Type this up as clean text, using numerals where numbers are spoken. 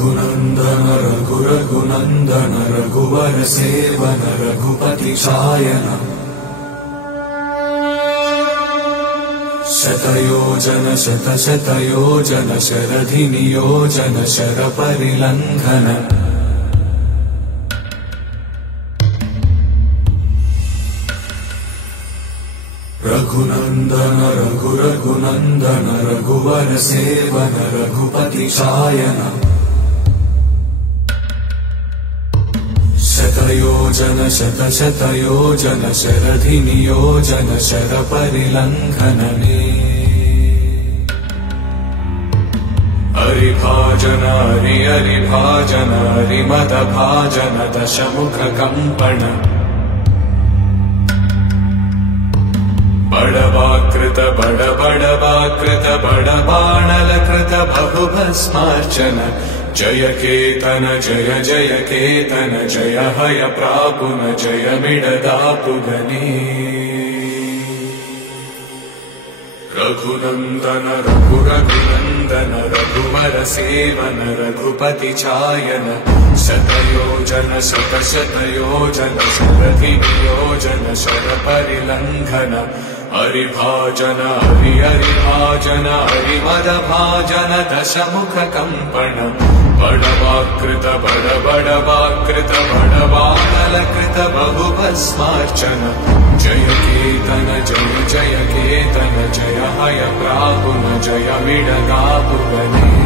रघुनन्दन रघुनन्दन रघुवर सेवन रघुपति चायन शतयोजन शतशतयोजन शरधि नियोजन शरपरिलङ्घन रघुनन्दन रघुनन्दन रघुवर सेवन रघुपति चायन शतयोजन शतशतयोजन शरधि नियोजन शरपरिलङ्घनने हरिभाजन हरिभाजन हरिमदभाजन दशमुखकम्पण बडवाकृत बडवाकृत बडबाणलकृत बहुभस्मार्चन जय केतन जय जय केतन जय हय प्रापुन जय मिडदापुगने रघुनन्दन रघुनन्दन रघुवर सेवन रघुपति चायन शतयोजन शतशतयोजन शरधि नियोजन शरपरिलङ्घन हरिभाजन हरिभाजन हरिमदभाजन दशमुखकम्पण बडवाकृत बडवाकृत बडबाणलकृत बहुभस्मार्चन जय केतन जय जय केतन जय हय प्रापुन जय मिडदापुगने